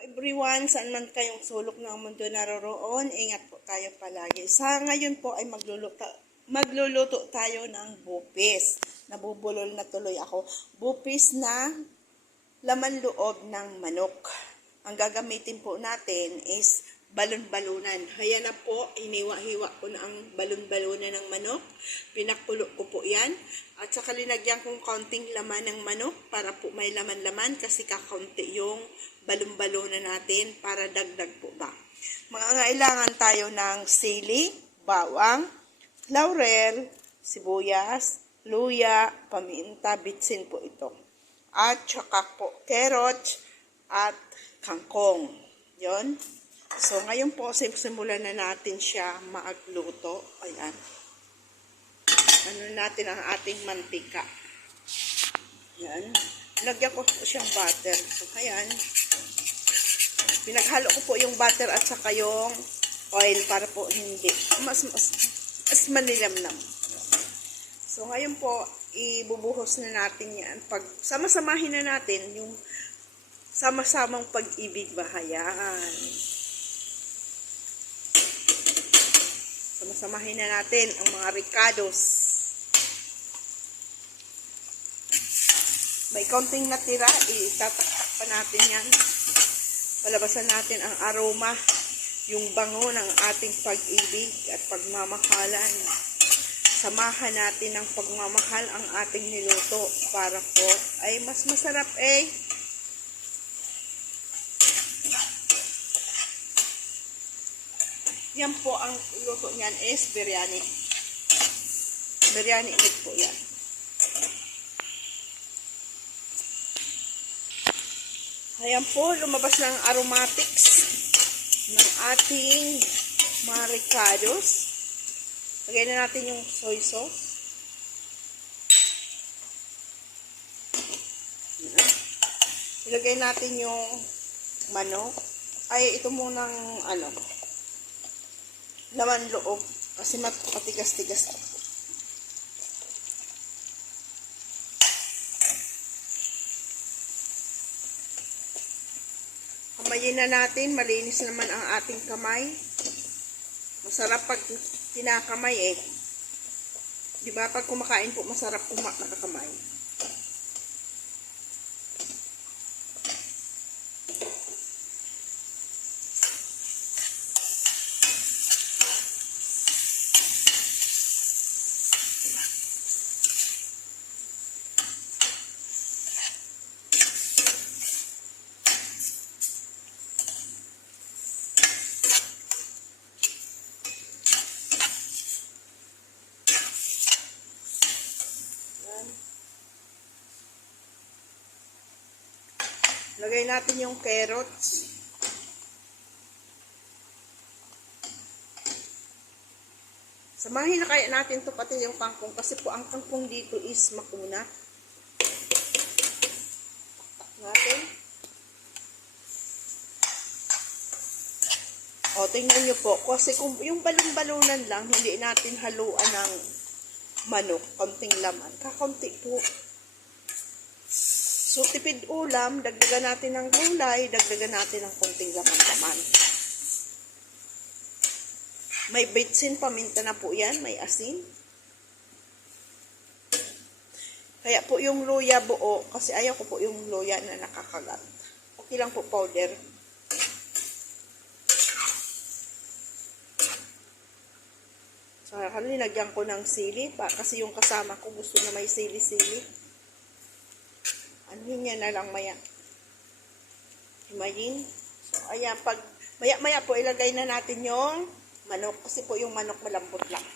Everyone, saan man kayong sulok ng mundo naroroon, ingat po tayo palagi. Sa ngayon po ay magluluto tayo ng bupis. Nabubulol na tuloy ako. Bupis na laman loob ng manok. Ang gagamitin po natin is balon-balunan. Kaya na po, iniwa-hiwa ko na ang balon-balunan ng manok. Pinakulo ko po yan. At saka linagyan kong kaunting laman ng manok para po may laman-laman kasi kakaunti yung balon-balunan natin para dagdag po ba. Kailangan tayo ng sili, bawang, laurel, sibuyas, luya, paminta, bitsin po ito. At saka po carrot at kangkong. Yon. So, ngayon po, simulan na natin siya magluto. Ayan. Ano natin ang ating mantika. Ayan. Lagyan ko po siyang butter. So, ayan. Pinaghalo ko po yung butter at saka yung oil para po hindi. Mas manilamnam. So, ngayon po, ibubuhos na natin yan. Pag sama-samahin na natin yung sama-samang pag-ibig ba. Ayan. Sama-samahin na natin ang mga ricados. May konting natira, itataktak pa natin yan. Palabasan natin ang aroma, yung bango ng ating pag-ibig at pagmamahalan. Samahan natin ng pagmamahal ang ating niluto para po ay mas masarap Yan po ang luto niyan is biryani. Biryani meat po yan. Ayan po, lumabas na ang aromatics ng ating mga ricados. Lagay na natin yung soy sauce. Ilagay natin yung manok. Ay, ito munang laman loob. Kasi matigas-tigas. Kamayin na natin. Malinis naman ang ating kamay. Masarap pag kinakamay Diba? Pag kumakain po, masarap nakakamay. Lagay natin yung carrots. Samahin na kaya natin to pati yung kangkong kasi po ang kangkong dito is makuna. Taktak natin. O, tingnan nyo po. Kasi kung yung balon-balunan lang, hindi natin haluan ng manok, konting laman. Kakunti po. So, tipid ulam, dagdagan natin ng gulay, dagdagan natin ng konting laman-laman. May bitsin, paminta na po yan, may asin. Kaya po yung luya buo, kasi ayaw ko po yung luya na nakakagat. Okay lang po powder. So, linagyan ko ng sili, kasi yung kasama ko gusto na may sili-sili. Anuhin niya na lang maya. Himayin. So, ayan. Pag maya-maya po, ilagay na natin yung manok. Kasi po yung manok malambot lang.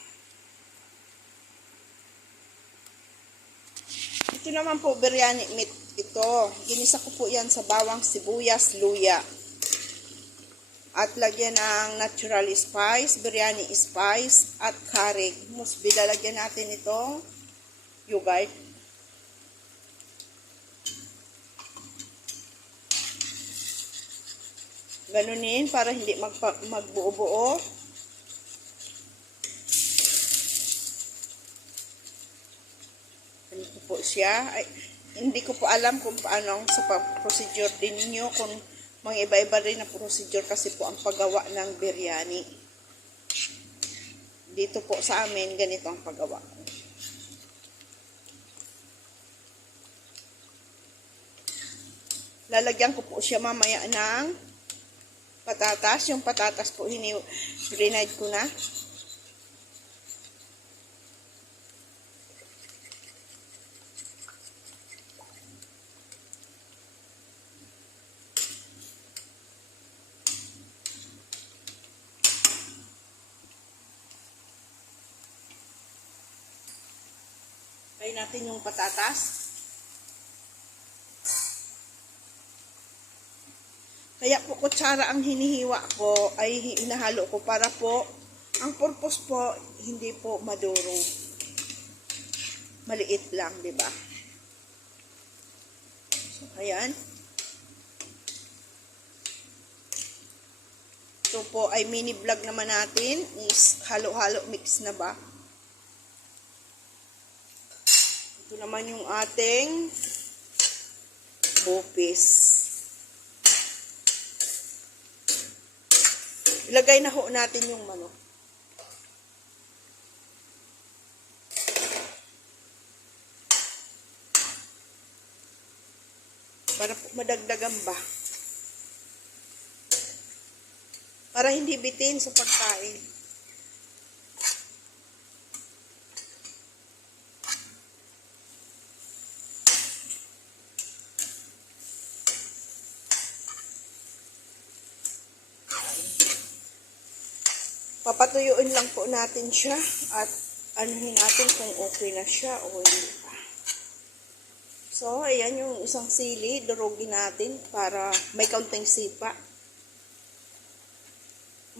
Ito naman po, biryani meat. Ito. Ginisa ko po yan sa bawang, sibuyas, luya. At lagyan ng natural spice, biryani spice, at curry. Musbi, lalagyan natin itong yogurt. Ganunin para hindi magbuo-buo. Ganito po siya. Ay, hindi ko po alam kung paano sa procedure din ninyo kung Mga iba-iba rin na procedure kasi po ang paggawa ng biryani. Dito po sa amin, ganito ang paggawa. Lalagyan ko po siya mamaya ng patatas. Yung patatas po, rinide ko na. Kain natin yung patatas. Kaya po kutsara ang hinihiwa ko ay hinahalo ko para po, ang purpose po, hindi po madurong. Maliit lang, di ba? So, ayan. Ito po ay mini vlog naman natin. Is halo-halo mix na ba? Ito naman yung ating bupis. Ilagay na ho natin yung manok. Para po madagdagan ba? Para hindi bitin sa pagkain. Papatuyuin lang po natin siya at anuhin natin kung okay na siya o hindi pa. So, ayan yung isang sili, durugin natin para may kaunting sipa.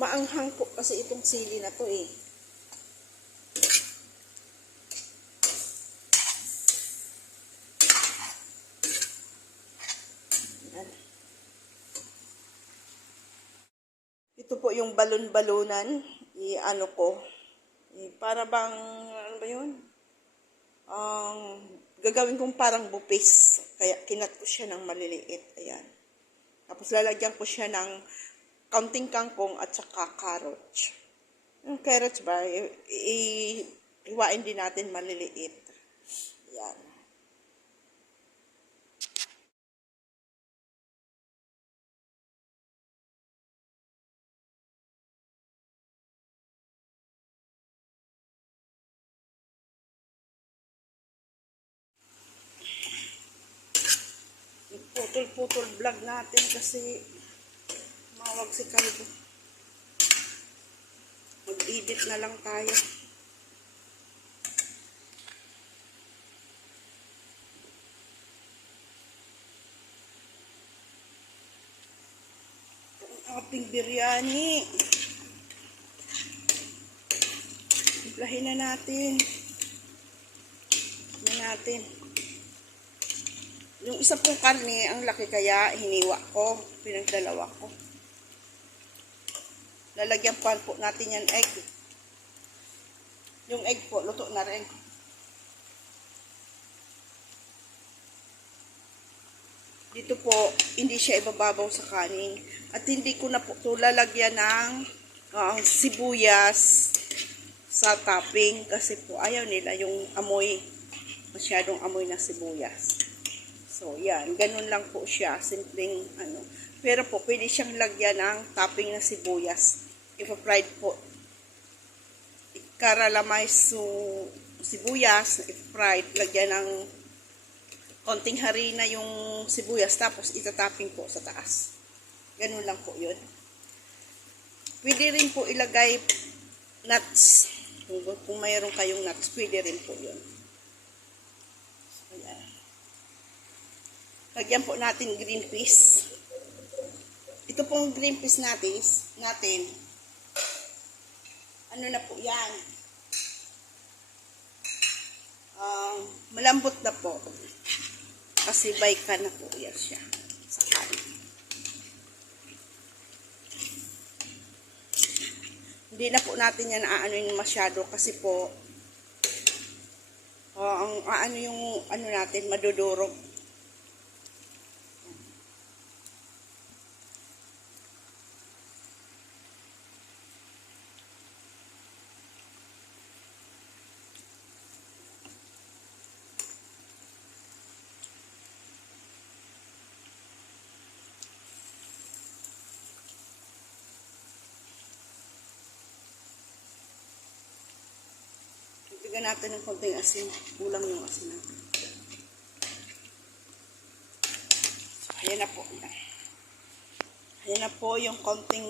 Maanghang po kasi itong sili na to eh. Ayan. Ito po yung balon-balunan, i-ano ko, para bang, ano ba yun? Gagawin kong parang bupis, kaya kinat ko siya ng maliliit, ayan. Tapos lalagyan ko siya ng kaunting kangkong at saka carrots. Yung carrots ba, iwain din natin maliliit. Ayan. Putol-putol vlog natin kasi mawag si Kalbo. Mag-edit na lang tayo. Ang ating biryani. Timplahin na natin. Yung isa pong karne, ang laki kaya hiniwa ko, pinagdalawa ko. Lalagyan pa po natin yan egg. Yung egg po, luto na rin. Dito po, hindi siya ibababaw sa kanin. At hindi ko na po ito lalagyan ng sibuyas sa topping kasi po ayaw nila yung amoy, masyadong amoy na sibuyas. So, yan. Ganun lang po siya. Simpleng, ano. Pero po, pwede siyang lagyan ng topping na sibuyas. Ipa-fried po. Ikaramelize so sibuyas, ipa-fried. Lagyan ng konting harina yung sibuyas. Tapos, itatopping po sa taas. Ganun lang po yun. Pwede rin po ilagay nuts. Kung mayroon kayong nuts, pwede rin po yun. So, yan. Lagyan po natin green peas. Ito pong green peas natin. Ano na po yan? Malambot na po. Kasi bayka na po yan siya sa kanin. Hindi na po natin yan aanoin masyado kasi po ang aano yung natin madudurog. Lagyan natin ng konting asin. Kulang yung asin natin. So, ayan na po. Ayan na po yung konting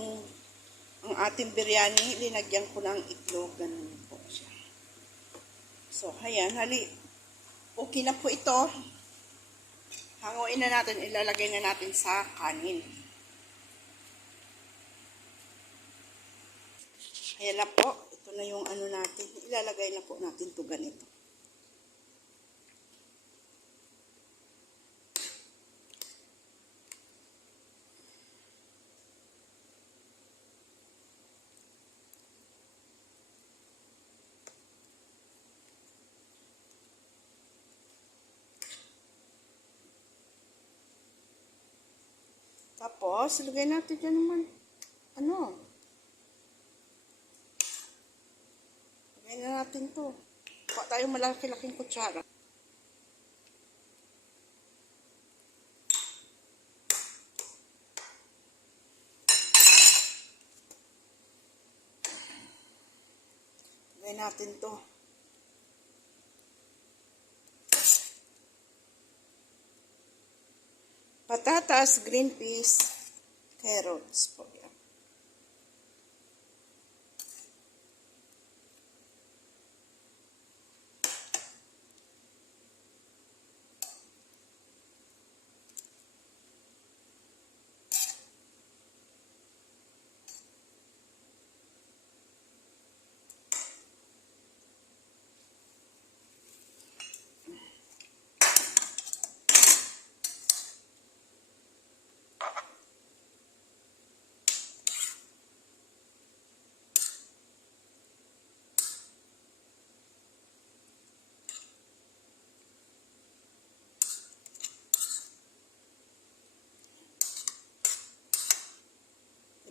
ang ating biryani. Linagyan ko ng itlog. Ganun po siya. So, ayan. Okay na po ito. Hanguin na natin. Ilalagay na natin sa kanin. Ayan na po. Ito na yung ano natin. Ilalagay na po natin ito ganito. Tapos, lagay natin dyan naman. Ano? Lagay na natin to. Kuha tayo malaki-laking kutsara. Lagay natin to. Patatas, green peas, carrots po yan.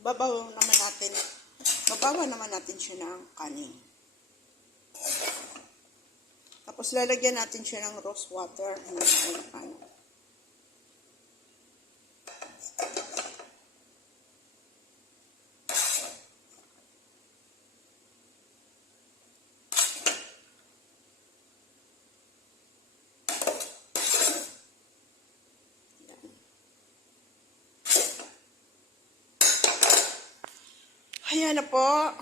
Babawan naman natin siya ng kanin. Tapos lalagyan natin siya ng rose water. Ayan na po.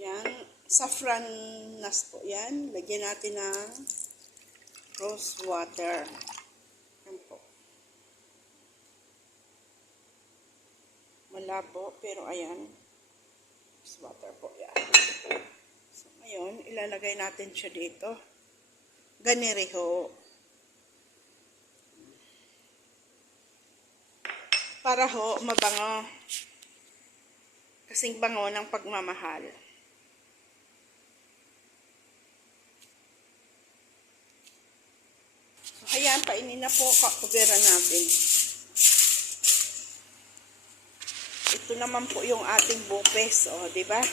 Yan. Saffron nas po yan. Lagyan natin ng rose water. Yan po. Malabo, pero ayan. Rose water po yan. So, ngayon, ilalagay natin siya dito. Ganiriho. Para ho, mabango. Kasing bango ng pagmamahal. So, ayan, painin na po, kakubera natin. Ito naman po yung ating bupes, o, diba?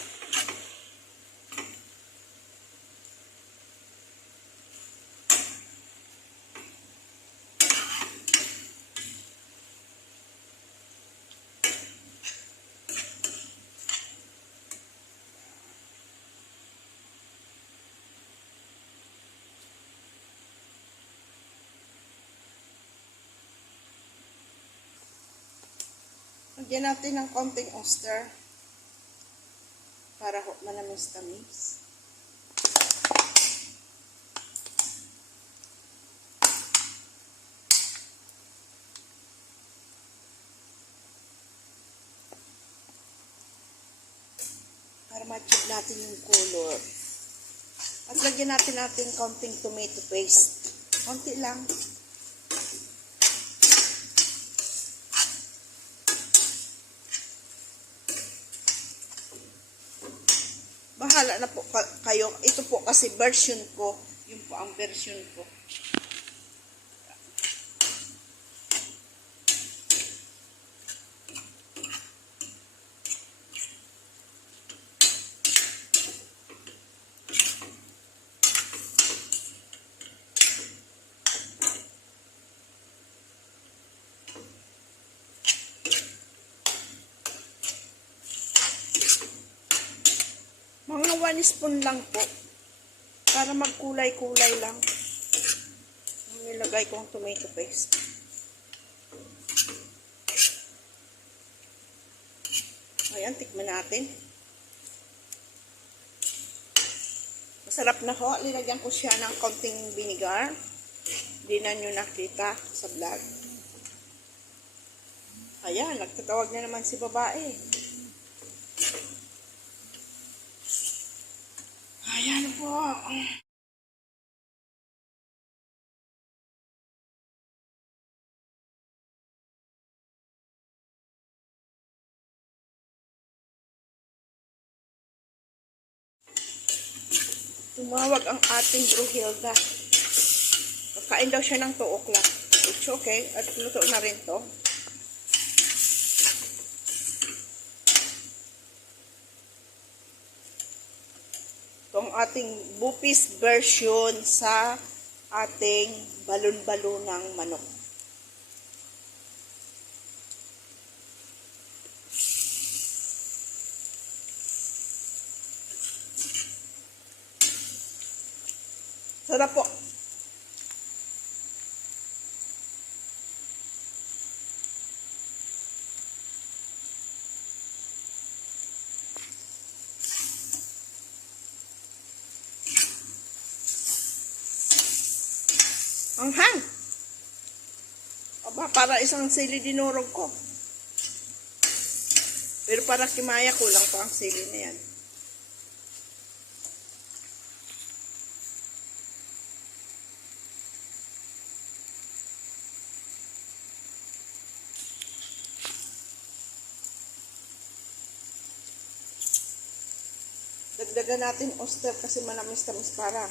Lagyan natin ng konting oyster para manamis-tamis. Para ma-achieve natin yung color. At lagyan natin konting tomato paste. Konti lang. Bahala na po kayo. Ito po kasi version ko. Yun po ang version ko. 1 spoon lang po. Para magkulay-kulay lang. Nilagay ko ang tomato paste. Ayan, tikman natin. Masarap na ho. Linagyan ko siya ng konting vinegar. Hindi na nyo nakita sa vlog. Ayan, nagtatawag na naman si babae. Ayan po. Tumawag ang ating Bruhilda. Kain daw siya ng 2 o'clock. It's okay. At luto na rin to. Itong ating bupis version sa ating balon-balonang manok. Sarap po. Anghang. Aba, para isang sili dinurog ko. Pero para kimaya, kulang pa ang sili na yan. Dagdagan natin oyster kasi manamis-tamis para.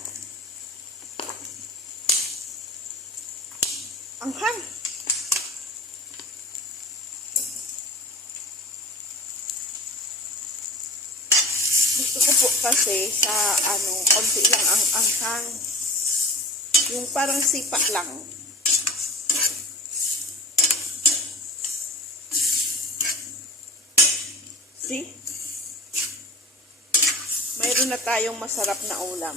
Anghang. Gusto ko po kasi sa konti lang ang anghang. Yung parang sipa lang. See? Mayroon na tayong masarap na ulam.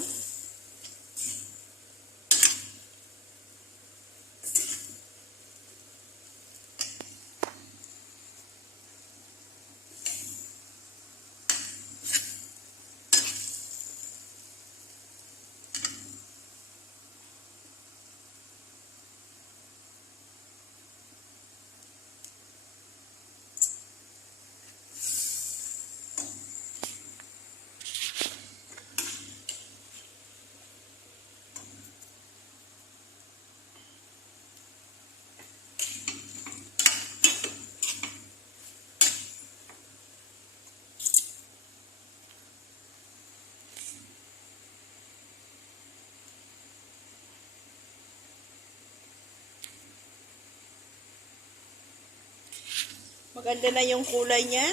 Maganda na yung kulay niya.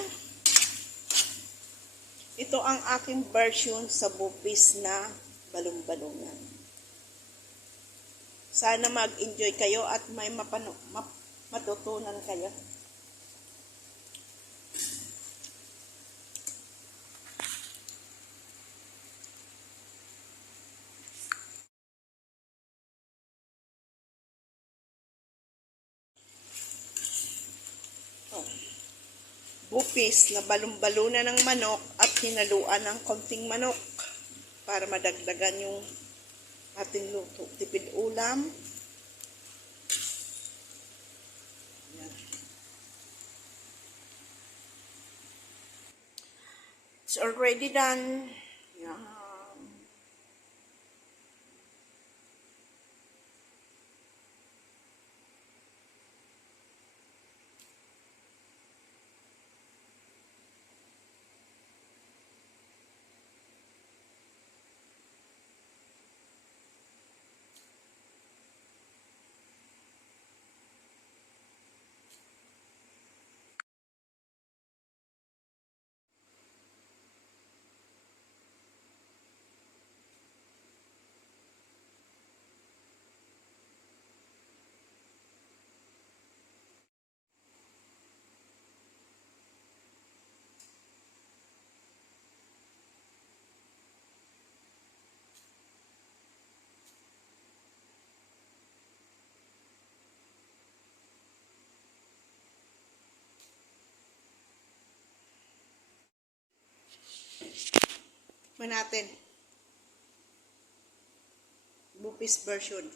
Ito ang aking version sa bupis na balong-balongan. Sana mag-enjoy kayo at may matutunan kayo. Bupis na balon-baluna ng manok at hinaluan ng konting manok para madagdagan yung ating luto. Tipid ulam. Yan. It's already done. Yan. natin. Bupis version.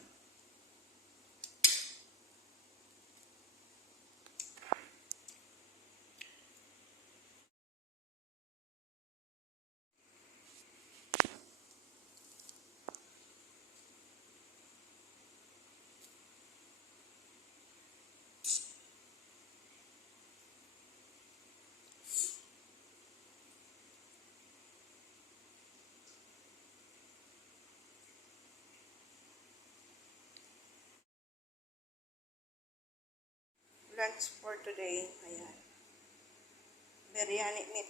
Lunch for today. Ayan. Biryani meat.